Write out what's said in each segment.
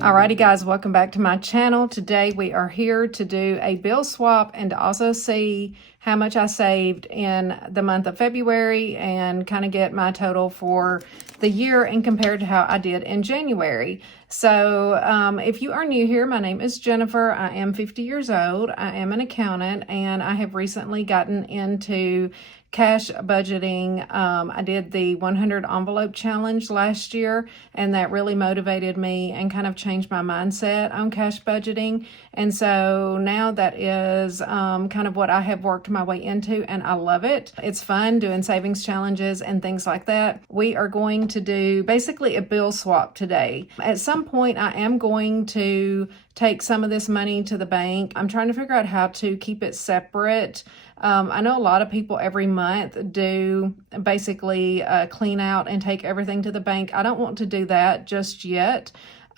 Alrighty guys, welcome back to my channel. Today we are here to do a bill swap and to also see how much I saved in the month of February and kind of get my total for the year and compared to how I did in January. So if you are new here, my name is Jennifer. I am 50 years old. I am an accountant and I have recently gotten into cash budgeting. I did the 100 envelope challenge last year, and that really motivated me and kind of changed my mindset on cash budgeting. And so now that is kind of what I have worked my way into, and I love it. It's fun doing savings challenges and things like that. We are going to do basically a bill swap today. At some point, I am going to take some of this money to the bank. I'm trying to figure out how to keep it separate. I know a lot of people every month do basically clean out and take everything to the bank. I don't want to do that just yet.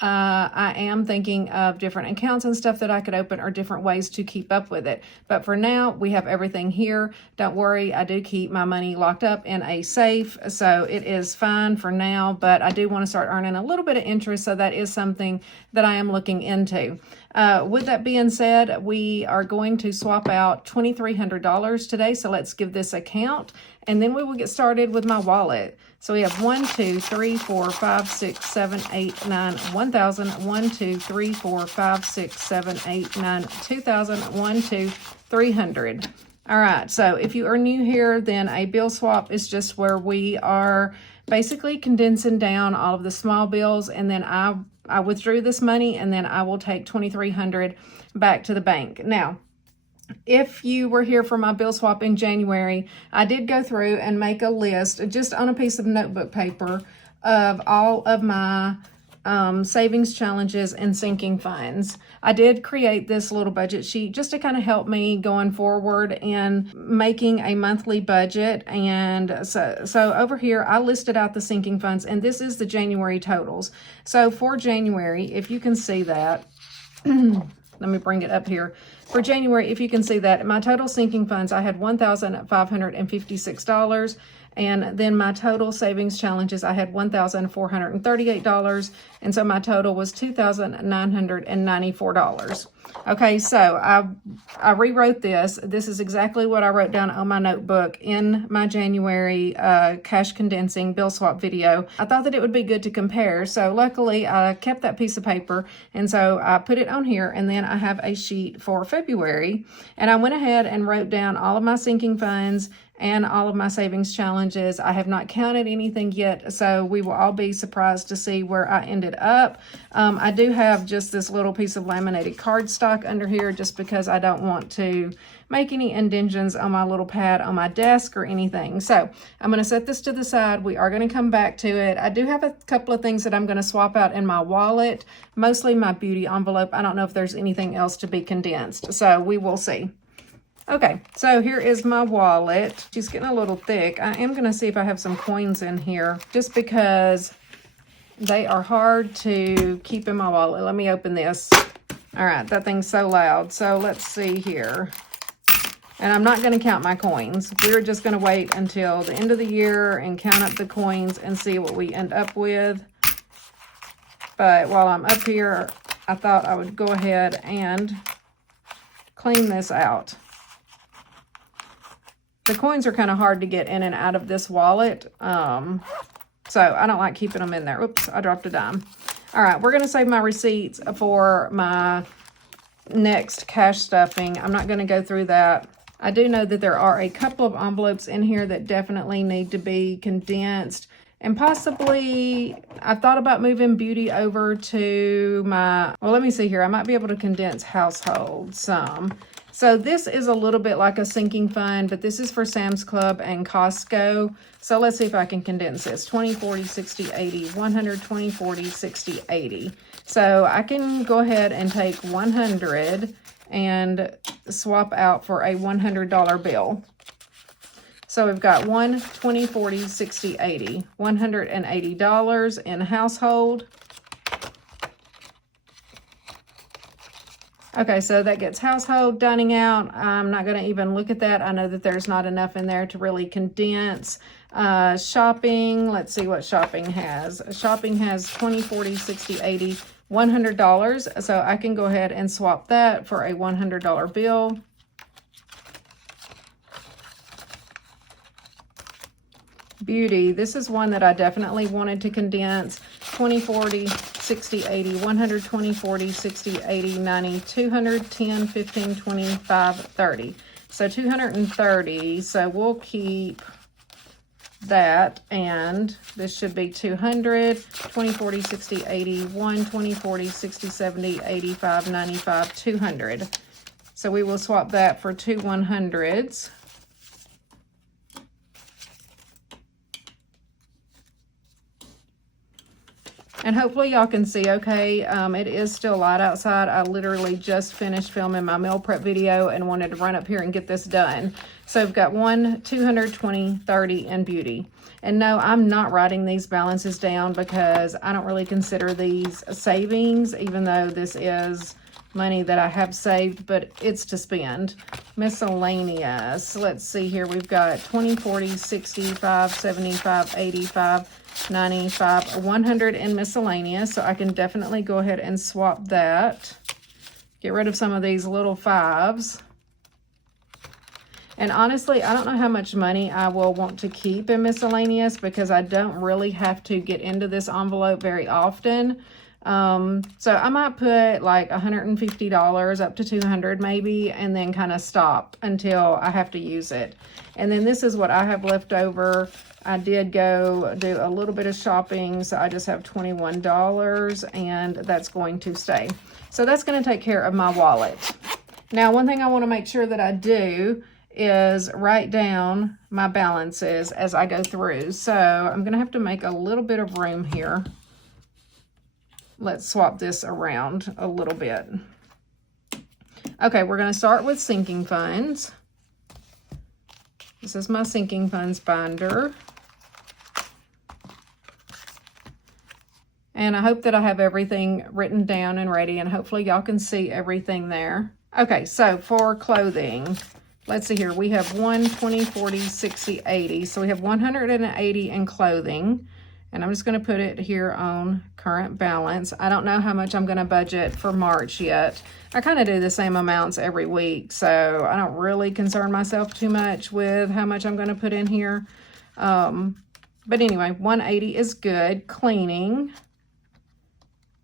I am thinking of different accounts and stuff that I could open or different ways to keep up with it. But for now, we have everything here. Don't worry, I do keep my money locked up in a safe, so it is fine for now, but I do want to start earning a little bit of interest, so that is something that I am looking into. With that being said, we are going to swap out $2,300 today, so let's give this a count, and then we will get started with my wallet. So we have 1, 2, 3, 4, 5, 6, 7, 8, 9, 1,000, 1, 2, 3, 4, 5, 6, 7, 8, 9, 2,000, 1, 2, 300. All right, so if you are new here, then a bill swap is just where we are basically condensing down all of the small bills, and then I withdrew this money, and then I will take $2,300 back to the bank. Now, if you were here for my bill swap in January, I did go through and make a list just on a piece of notebook paper of all of my savings challenges and sinking funds. I did create this little budget sheet just to kind of help me going forward in making a monthly budget. And so over here, I listed out the sinking funds, and this is the January totals. So for January, if you can see that, let me bring it up here. For January, if you can see that, my total sinking funds, I had $1,556. And then my total savings challenges, I had $1,438. And so my total was $2,994. Okay, so I rewrote this. This is exactly what I wrote down on my notebook in my January cash condensing bill swap video. I thought that it would be good to compare. So luckily I kept that piece of paper. And so I put it on here, and then I have a sheet for February. And I went ahead and wrote down all of my sinking funds and all of my savings challenges. I have not counted anything yet, so we will all be surprised to see where I ended up. I do have just this little piece of laminated cardstock under here just because I don't want to make any indentions on my little pad on my desk or anything. So I'm going to set this to the side. We are going to come back to it. I do have a couple of things that I'm going to swap out in my wallet, mostly my beauty envelope. I don't know if there's anything else to be condensed, so we will see. Okay, so here is my wallet. She's getting a little thick. I am going to see if I have some coins in here just because they are hard to keep in my wallet. Let me open this. All right, that thing's so loud. So let's see here. And I'm not going to count my coins. We're just going to wait until the end of the year and count up the coins and see what we end up with. But while I'm up here, I thought I would go ahead and clean this out. The coins are kind of hard to get in and out of this wallet, so I don't like keeping them in there. Oops, I dropped a dime. All right, we're going to save my receipts for my next cash stuffing. I'm not going to go through that. I do know that there are a couple of envelopes in here that definitely need to be condensed. And possibly, I thought about moving beauty over to my, well, let me see here. I might be able to condense household some. So this is a little bit like a sinking fund, but this is for Sam's Club and Costco. So let's see if I can condense this. 20, 40, 60, 80, 100, 20, 40, 60, 80. So I can go ahead and take 100 and swap out for a $100 bill. So we've got 1, 20, 40, 60, 80. $180 in household. Okay, so that gets household, dining out. I'm not going to even look at that. I know that there's not enough in there to really condense. Shopping, let's see what shopping has. Shopping has 20, 40, 60, 80, $100. So I can go ahead and swap that for a $100 bill. Beauty, this is one that I definitely wanted to condense. 20, 40, 60, 80, 100, 20, 40, 60, 80, 90, 200, 10, 15, 25, 30. So 230, so we'll keep that, and this should be 200, 20, 40, 60, 80, 1, 20, 40, 60, 70, 85, 95, 200. So we will swap that for two 100s. And hopefully y'all can see okay. It is still light outside. I literally just finished filming my meal prep video and wanted to run up here and get this done. So I've got 1, 220, 30, and beauty. And no, I'm not writing these balances down because I don't really consider these savings, even though this is money that I have saved, but it's to spend. Miscellaneous. Let's see here. We've got 20, 40, 65, 75, 85, 95, 100 in miscellaneous, so I can definitely go ahead and swap that. Get rid of some of these little 5s. And honestly, I don't know how much money I will want to keep in miscellaneous because I don't really have to get into this envelope very often. So I might put like $150 up to $200 maybe, and then kind of stop until I have to use it. And then this is what I have left over. I did go do a little bit of shopping, so I just have $21, and that's going to stay. So that's going to take care of my wallet. Now, one thing I want to make sure that I do is write down my balances as I go through. So I'm going to have to make a little bit of room here. Let's swap this around a little bit. Okay, we're going to start with sinking funds. This is my sinking funds binder. And I hope that I have everything written down and ready, and hopefully y'all can see everything there. Okay, so for clothing, let's see here. We have 1, 20, 40, 60, 80. So we have 180 in clothing. And I'm just going to put it here on current balance. I don't know how much I'm going to budget for March yet. I kind of do the same amounts every week, so I don't really concern myself too much with how much I'm going to put in here. But anyway, 180 is good. Cleaning.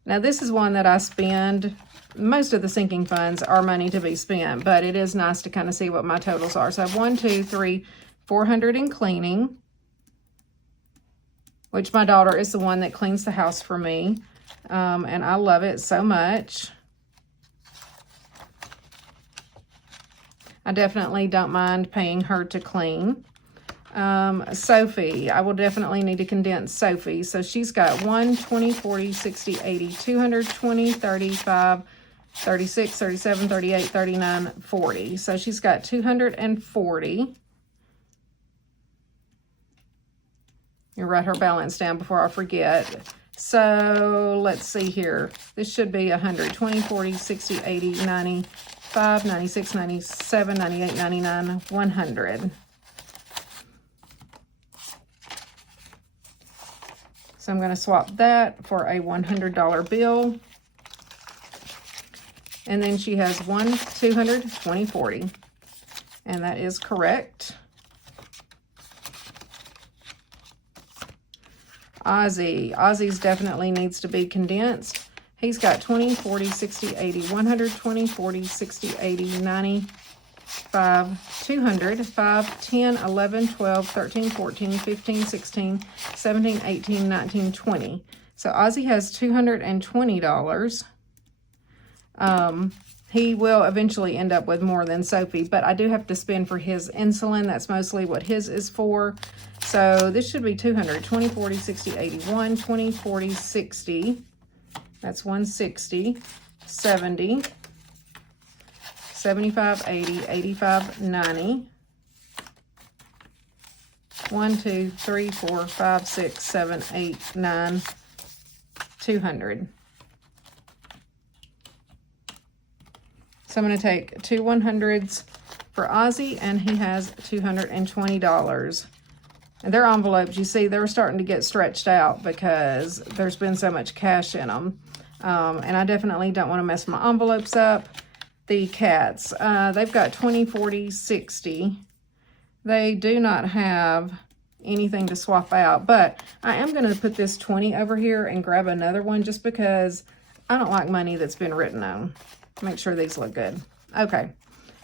Now, this is one that I spend. Most of the sinking funds are money to be spent, but it is nice to kind of see what my totals are. So I have 1, 2, 3, 400 in cleaning, which my daughter is the one that cleans the house for me. And I love it so much. I definitely don't mind paying her to clean. Sophie, I will definitely need to condense Sophie. So she's got 1, 20, 40, 60, 80, 220, 35, 36, 37, 38, 39, 40. So she's got 240. You write her balance down before I forget. So let's see here. This should be 100, 20, 40, 60, 80, 95, 96, 97, 98, 99, 100. So I'm going to swap that for a $100 bill. And then she has 1, 200, 20, 40. And that is correct. Ozzy's definitely needs to be condensed. He's got 20, 40, 60, 80, 120, 40, 60, 80, 95, 200, 5, 10, 11, 12, 13, 14, 15, 16, 17, 18, 19, 20. So Ozzy has $220. He will eventually end up with more than Sophie, but I do have to spend for his insulin. That's mostly what his is for. So this should be 200, 20, 40, 60, 81, 20, 40, 60. That's 160, 70, 75, 80, 85, 90. 1, 2, 3, 4, 5, 6, 7, 8, 9, 200. So I'm going to take two 100s for Ozzy, and he has $220. And their envelopes, you see, they're starting to get stretched out because there's been so much cash in them. And I definitely don't want to mess my envelopes up. The cats, they've got 20, 40, 60. They do not have anything to swap out, but I am going to put this 20 over here and grab another one just because I don't like money that's been written on. Make sure these look good. Okay,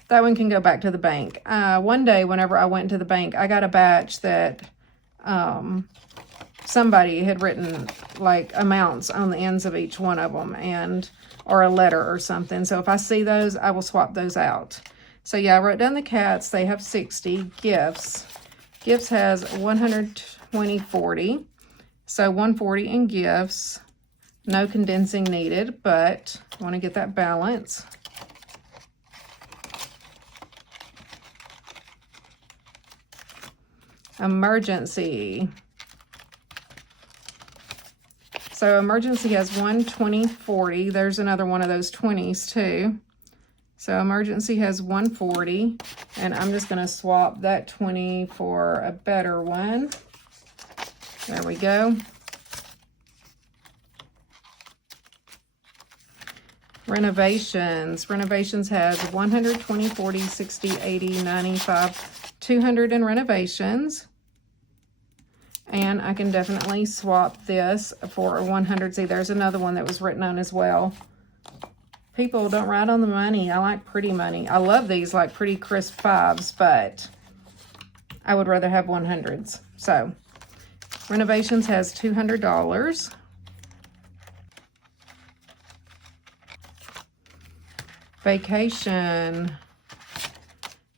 that one can go back to the bank. One day whenever I went to the bank, I got a batch that somebody had written like amounts on the ends of each one of them, and or a letter or something. So if I see those, I will swap those out. So yeah, I wrote down the cats. They have 60. Gifts. Gifts has 120, 40. So 140 in gifts. No condensing needed, but I want to get that balance. Emergency. So emergency has 120, 40. There's another one of those 20s too. So emergency has 140, and I'm just going to swap that 20 for a better one. There we go. Renovations. Renovations has 120, 40, 60, 80, 95, 200 in renovations. And I can definitely swap this for a 100. See, there's another one that was written on as well. People don't write on the money. I like pretty money. I love these like pretty crisp 5s, but I would rather have 100s. So, renovations has $200. Vacation.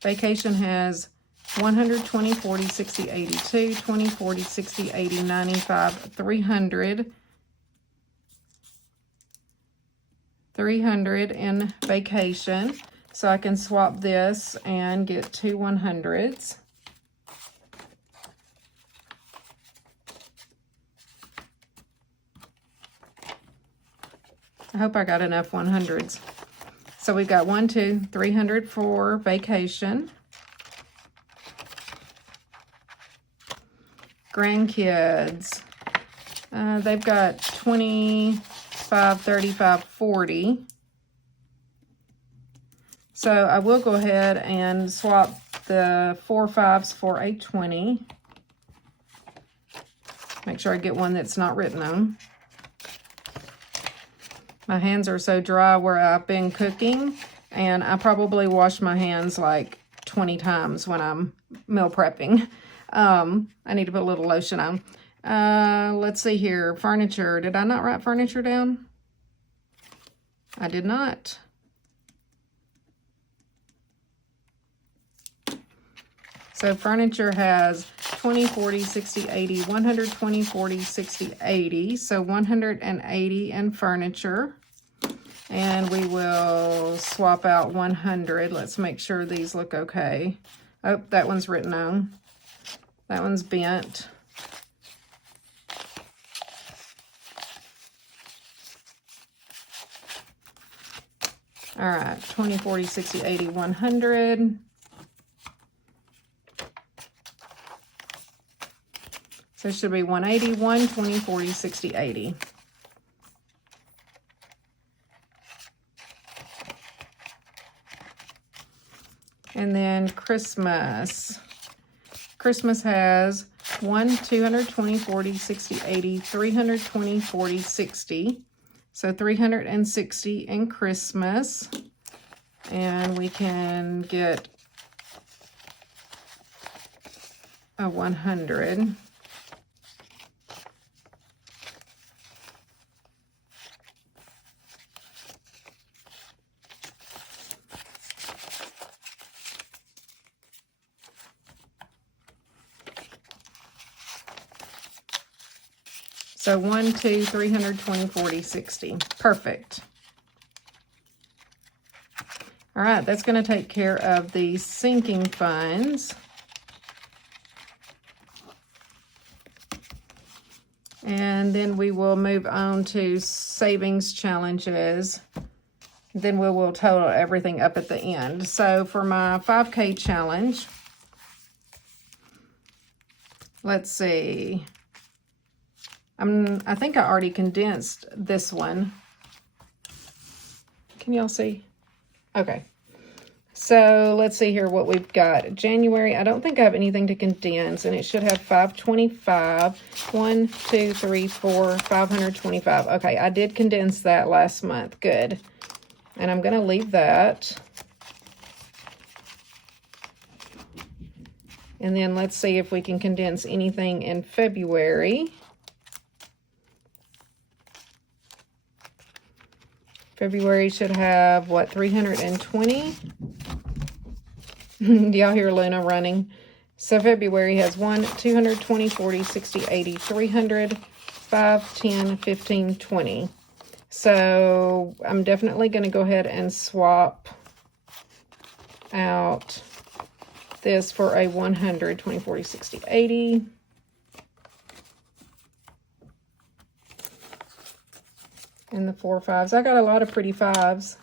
Vacation has 120, 40, 60, 82, 20, 40, 60, 80, 95, 300. 300 in vacation. So I can swap this and get 2 100s. I hope I got enough 100s. So we've got 1, 2, 300 for vacation. Grandkids. They've got 25, 35, 40. So I will go ahead and swap the 4 5s for a 20. Make sure I get one that's not written on. My hands are so dry where I've been cooking, and I probably wash my hands like 20 times when I'm meal prepping. I need to put a little lotion on. Let's see here. Furniture. Did I not write furniture down? I did not. So furniture has 20, 40, 60, 80, 120, 40, 60, 80. So 180 in furniture. And we will swap out 100. Let's make sure these look okay. Oh, that one's written on. That one's bent. All right, 20, 40, 60, 80, 100. So it should be 180, 120, 40, 60, 80. And then Christmas. Christmas has 1, 220, 40, 60, 80, 320, 40, 60. So 360 in Christmas. And we can get a 100. So 1, 2, 320, 40, 60. Perfect. All right, that's going to take care of the sinking funds. And then we will move on to savings challenges. Then we will total everything up at the end. So for my 5K challenge, let's see. I think I already condensed this one. Can y'all see? Okay. So let's see here what we've got. January, I don't think I have anything to condense, and it should have 525. 1, 2, 3, 4, 525. Okay, I did condense that last month. Good. And I'm going to leave that. And then let's see if we can condense anything in February. February should have, what, 320? Do y'all hear Luna running? So February has 1, 220, 40, 60, 80, 300, 5, 10, 15, 20. So I'm definitely going to go ahead and swap out this for a 100, 20, 40, 60, 80. And the 4 5s. I got a lot of pretty 5s.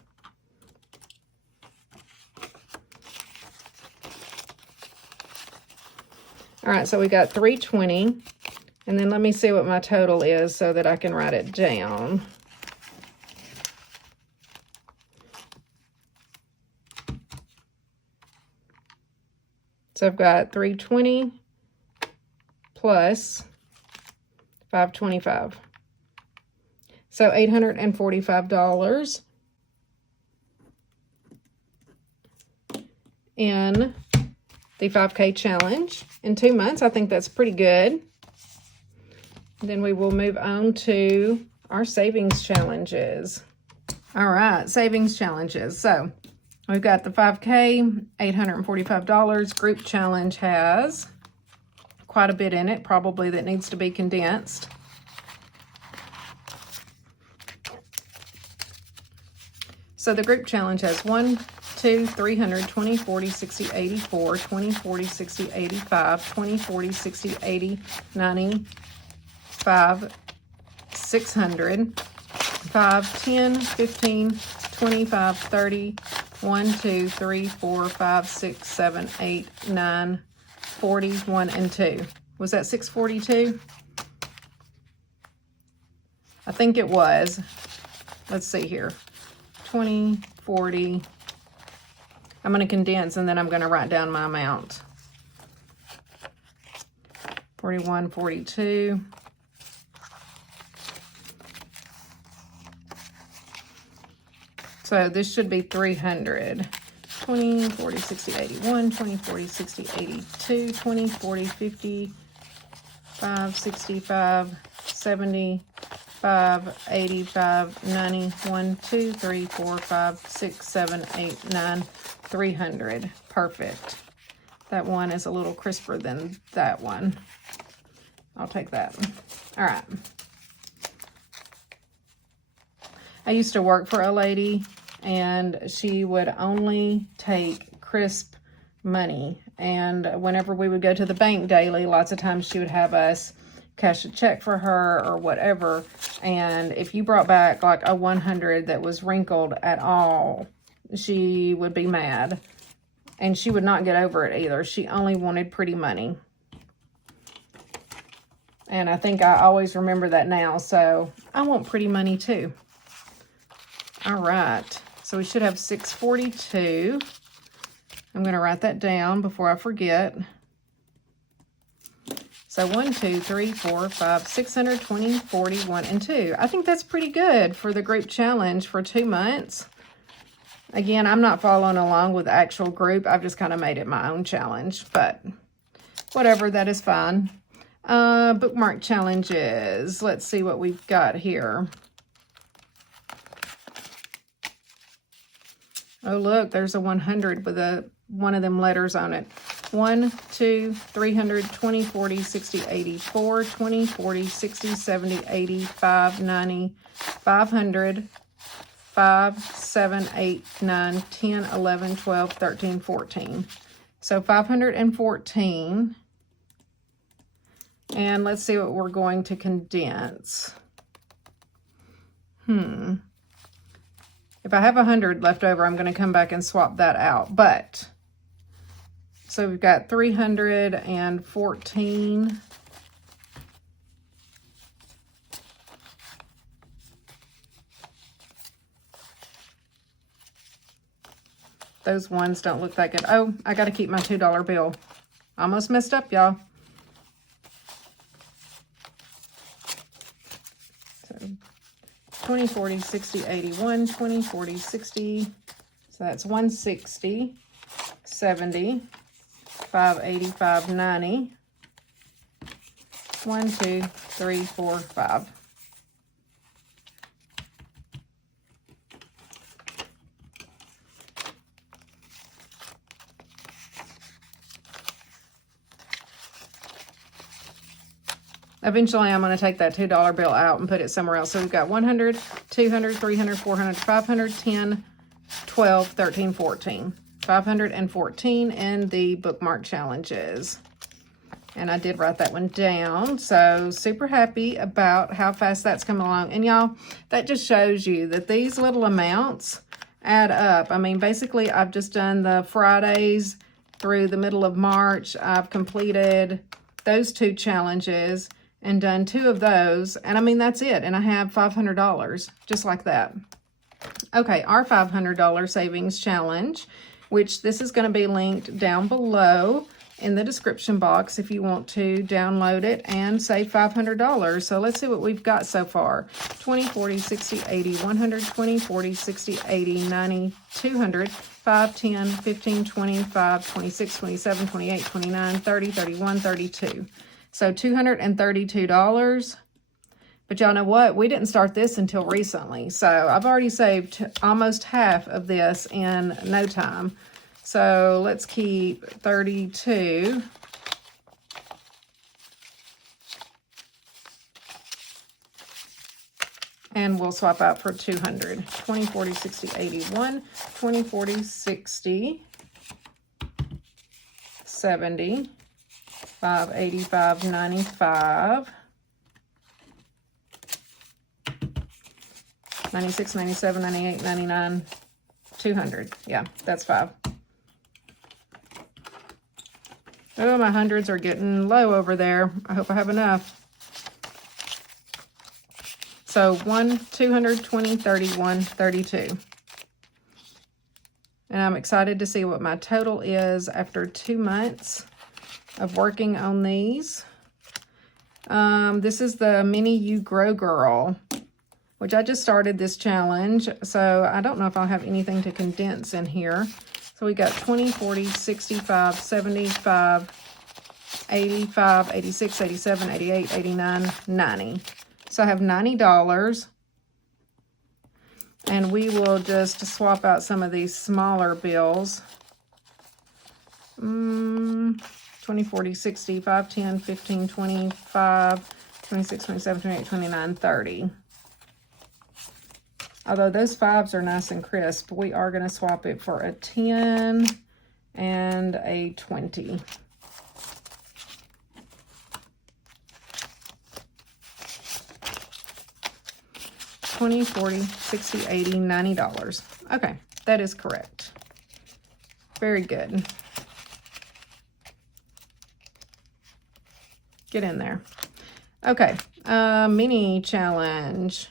All right, so we got 320. And then let me see what my total is so that I can write it down. So I've got 320 plus 525. So $845 in the 5K challenge in 2 months. I think that's pretty good. Then we will move on to our savings challenges. All right, savings challenges. So we've got the 5K, $845. Group challenge has quite a bit in it, probably that needs to be condensed. So the group challenge has 1, 2, 300, 20, 40, 60, 84, 20, 40, 60, 85, 20, 40, 60, 80, 90, 5, 600, 5, 10, 15, 25, 30, 1, 2, 3, 4, 5, 6, 7, 8, 9, 40, 1, and 2. Was that 642? I think it was. Let's see here. 20, 40. I'm going to condense and then I'm going to write down my amount. 41, 42. So this should be 300. 20, 40, 60, 81, 20, 40, 60, 82, 20, 40, 50, 5, 65, 70, 5, 85, 90, 1, 2, 3, 4, 5, 6, 7, 8, 9, 300. Perfect. That one is a little crisper than that one. I'll take that. All right. I used to work for a lady, and she would only take crisp money. And whenever we would go to the bank daily, lots of times she would have us cash a check for her or whatever. And if you brought back like a 100 that was wrinkled at all, she would be mad. And she would not get over it either. She only wanted pretty money. And I think I always remember that now. So I want pretty money too. All right. So we should have 642. I'm going to write that down before I forget. So 1, 2, 3, 4, 5, 620, 40, 1, and 2. I think that's pretty good for the group challenge for 2 months. Again, I'm not following along with the actual group. I've just kind of made it my own challenge, but whatever, that is fine. Bookmark challenges. Let's see what we've got here. Oh, look, there's a 100 with one of them letters on it. 1, 2, 300, 20, 40, 60, 84, 20, 40, 60, 70, 80, 5, 90, 500, 5, 7, 8, 9, 10, 11, 12, 13, 14. So 514. And let's see what we're going to condense. If I have 100 left over, I'm going to come back and swap that out. But, so we've got 314. Those ones don't look that good. Oh, I got to keep my $2 bill. Almost messed up, y'all. So 20, 40, 60, 81, 20, 40, 60. So that's 160, 70, 580, 590. 1, 2, 3, 4, 5. Eventually, I'm going to take that $2 bill out and put it somewhere else. So we've got 100, 200, 300, 400, 500, 10, 12, 13, 14. 514 in the bookmark challenges. And I did write that one down. So super happy about how fast that's coming along. And y'all, that just shows you that these little amounts add up. I mean, basically, I've just done the Fridays through the middle of March. I've completed those 2 challenges and done 2 of those. And I mean, that's it. And I have $500 just like that. Okay, our $500 savings challenge, which this is going to be linked down below in the description box if you want to download it and save $500. So let's see what we've got so far. 20, 40, 60, 80, 100, 20, 40, 60, 80, 90, 200, 5, 10, 15, 25, 26, 27, 28, 29, 30, 31, 32. So $232. But y'all know what? We didn't start this until recently. So I've already saved almost half of this in no time. So let's keep 32. And we'll swap out for 200. 20, 40, 60, 81, 20, 40, 60, 70, 580, 595, 96, 97, 98, 99, 200. Yeah, that's 5. Oh, my hundreds are getting low over there. I hope I have enough. So 1, 220, 31, 32. And I'm excited to see what my total is after 2 months of working on these. This is the Mini You Grow Girl, which I just started this challenge. So I don't know if I'll have anything to condense in here. So we got 20, 40, 65, 75, 85, 86, 87, 88, 89, 90. So I have $90. And we will just swap out some of these smaller bills. 20, 40, 60, 5, 10, 15, 25, 26, 27, 28, 29, 30. Although those 5s are nice and crisp, we are going to swap it for a 10 and a 20. $20, $40, $60, $80, $90. Okay, that is correct. Very good. Get in there. Okay, mini challenge.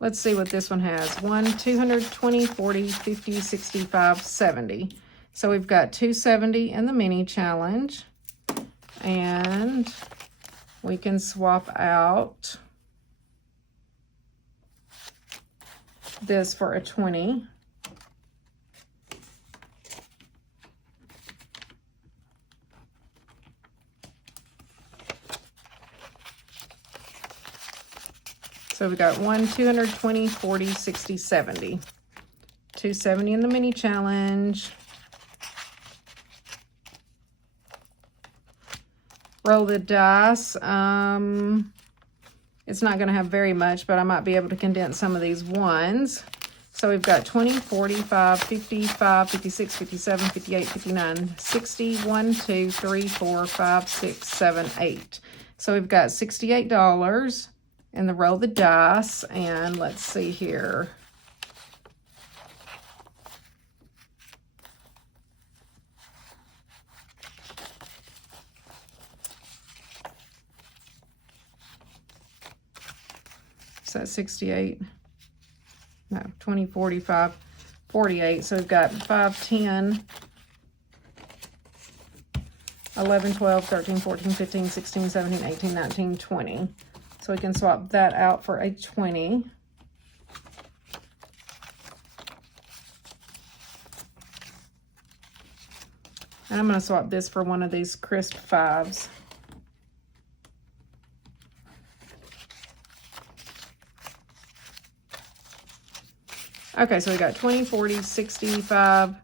Let's see what this one has. 1, 220, 40, 50, 65, 70. So we've got 270 in the mini challenge. And we can swap out this for a 20. So we got 1, 220, 40, 60, 70. 270 in the mini challenge. Roll the dice. It's not going to have very much, but I might be able to condense some of these ones. So we've got 20, 45, 55, 56, 57, 58, 59, 60, 1, 2, 3, 4, 5, 6, 7, 8. So we've got $68 in the roll the dice. And let's see here. So that's 68. no, 20, 45, 48. So we've got 5, 10, 11, 12, 13, 14, 15, 16, 17, 18, 19, 20. So we can swap that out for a 20. And I'm going to swap this for one of these crisp 5s. Okay, so we got 20, 40, 65,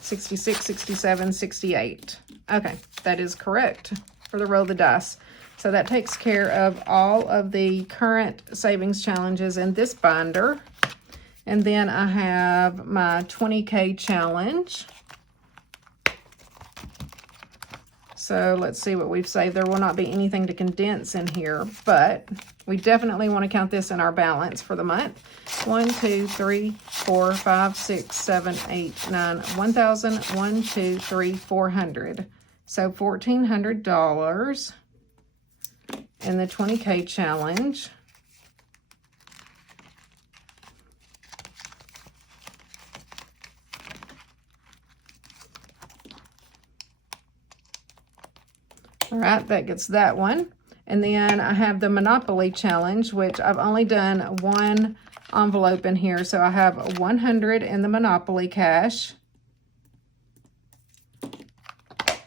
66, 67, 68. Okay, that is correct for the roll of the dice. So that takes care of all of the current savings challenges in this binder. And then I have my 20K challenge. So let's see what we've saved. There will not be anything to condense in here, but we definitely want to count this in our balance for the month. 1, 2, 3, 4, 5, 6, 7, 8, 9, 1,000, 1, 2, 3, 400. So $1,400 in the 20K challenge. All right, that gets that one. And then I have the Monopoly challenge, which I've only done one envelope in here. So I have 100 in the Monopoly cash.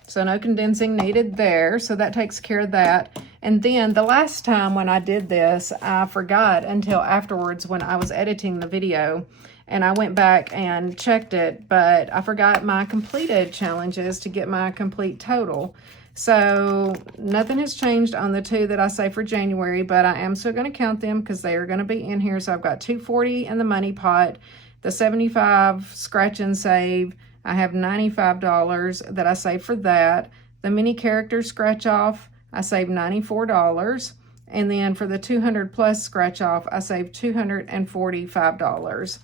So no condensing needed there. So that takes care of that. And then the last time when I did this, I forgot until afterwards when I was editing the video. And I went back and checked it, but I forgot my completed challenges to get my complete total. So nothing has changed on the 2 that I say for January, but I am still going to count them because they are going to be in here. So I've got 240 in the money pot, the 75 scratch and save. I have $95 that I save for that. The mini character scratch off, I save $94. And then for the 200 plus scratch off, I save $245.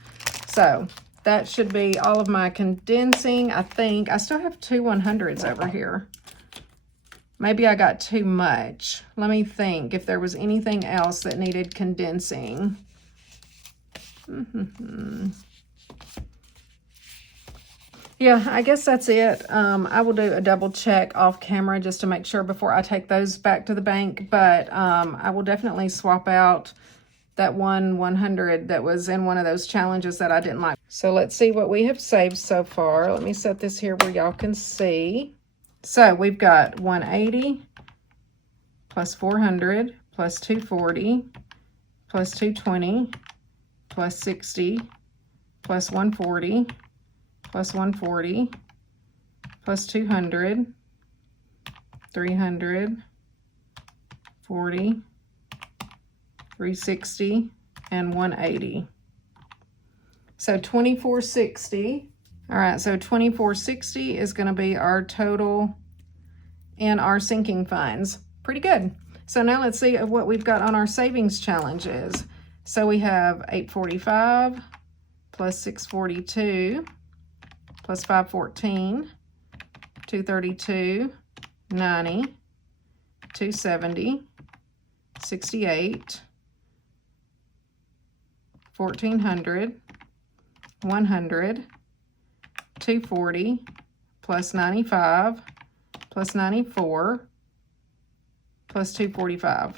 So that should be all of my condensing. I think I still have 2 100s over here. Maybe I got too much. Let me think if there was anything else that needed condensing. Yeah, I guess that's it. I will do a double check off camera just to make sure before I take those back to the bank. But I will definitely swap out that 100 that was in one of those challenges that I didn't like. So let's see what we have saved so far. Let me set this here where y'all can see. So we've got 180 plus 400 plus 240 plus 220 plus 60 plus 140 plus 140 plus 200, 300, 40, 360, and 180. So 2460. All right, so 2460 is going to be our total in our sinking funds. Pretty good. So now let's see what we've got on our savings challenges. So we have 845 plus 642 plus 514, 232, 90, 270, 68, 1400, 100, 240, plus 95, plus 94, plus 245.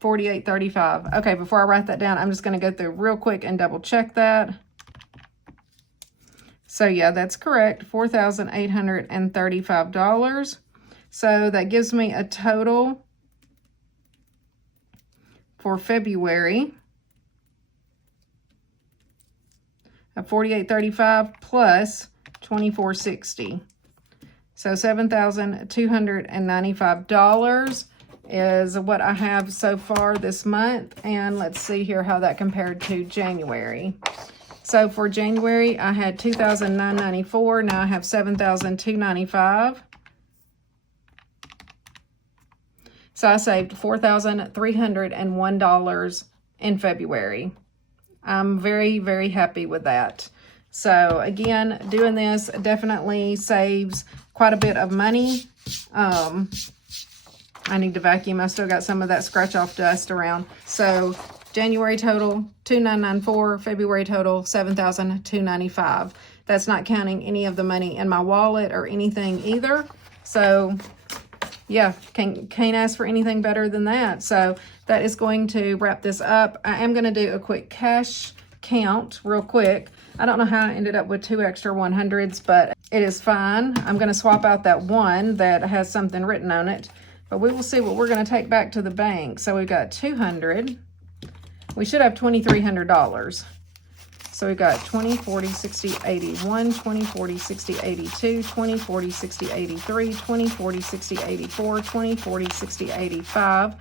4835. Okay, before I write that down, I'm just going to go through real quick and double check that. So yeah, that's correct, $4,835. So that gives me a total for February of $4,835 plus $2,460. So $7,295 is what I have so far this month. And let's see here how that compared to January. So for January, I had $2,994. Now I have $7,295. So I saved $4,301 in February. I'm very, very happy with that. So again, doing this definitely saves quite a bit of money. I need to vacuum. I still got some of that scratch off dust around. So January total, $2,994. February total, $7,295. That's not counting any of the money in my wallet or anything either. So yeah, can't ask for anything better than that. So that is going to wrap this up. I am going to do a quick cash count real quick. I don't know how I ended up with 2 extra 100s, but it is fine. I'm going to swap out that one that has something written on it, but we will see what we're going to take back to the bank. So we've got 200. We should have $2,300. So we've got 20, 40, 60, 81, 20, 40, 60, 82, 20, 40, 60, 83, 20, 40, 60, 84, 20, 40, 60, 85,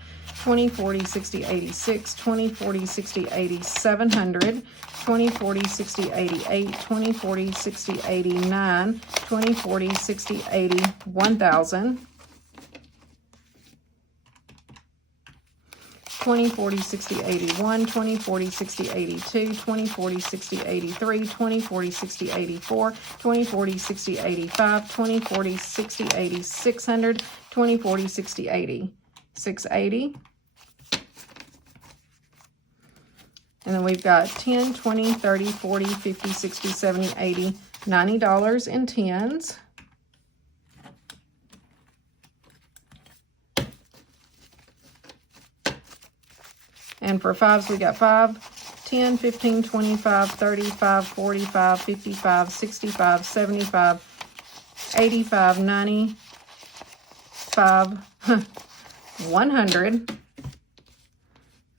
20, 40, 60, 86, 20, 40, 60, 8700, 20, 40, 60, 88, 20, 40, 60, 89, 20, 40, 60, 80, 1000. 20, 40, 60, 81, 20, 40, 60, 82, 20, 40, 60, 83, 20, 40, 60, 84, 20, 40, 60, 85, 20, 40, 60, 80, 600, 20, 40, 60, 80, 680. And then we've got 10, 20, 30, 40, 50, 60, 70, 80, $90 in tens. And for fives, we got 5, 10, 15, 25, 35, 45, 55, 65, 75, 85, 95, 100. I'm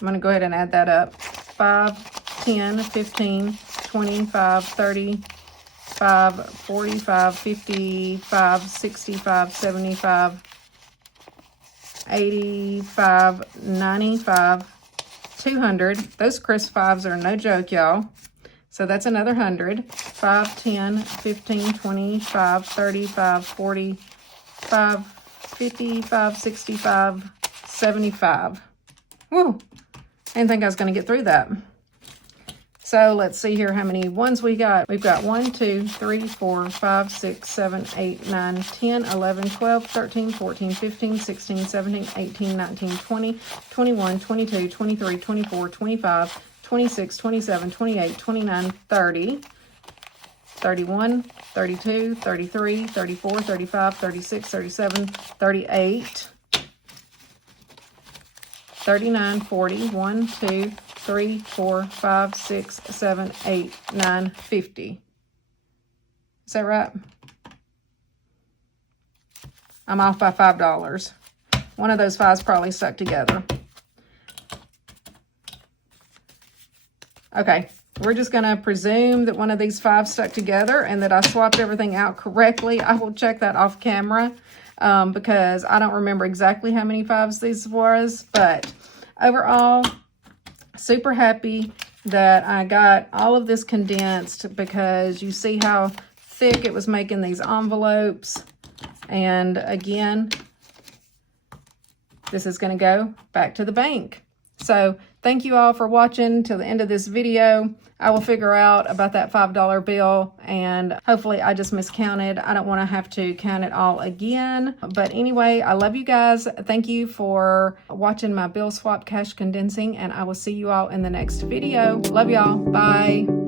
going to go ahead and add that up. 5, 10, 15, 25, 35, 45, 55, 65, 75, 85, 95, 200. Those crisp fives are no joke, y'all. So that's another 100. 5, 10, 15, 25, 35, 45, 55, 65, 75. Woo! I didn't think I was going to get through that. So let's see here how many ones we got. We've got 1, 2, 3, 4, 5, 6, 7, 8, 9, 10, 11, 12, 13, 14, 15, 16, 17, 18, 19, 20, 21, 22, 23, 24, 25, 26, 27, 28, 29, 30, 31, 32, 33, 34, 35, 36, 37, 38, 39, 40, 1, 2, 3, 4, 5, 6, 7, 8, 9, 50. Is that right? I'm off by $5. One of those fives probably stuck together. Okay, we're just going to presume that one of these fives stuck together and that I swapped everything out correctly. I will check that off camera because I don't remember exactly how many fives these was, but overall, super happy that I got all of this condensed because you see how thick it was making these envelopes. And again, this is going to go back to the bank. So thank you all for watching till the end of this video. I will figure out about that $5 bill, and hopefully I just miscounted. I don't want to have to count it all again. But anyway, I love you guys. Thank you for watching my bill swap cash condensing, and I will see you all in the next video. Love y'all. Bye.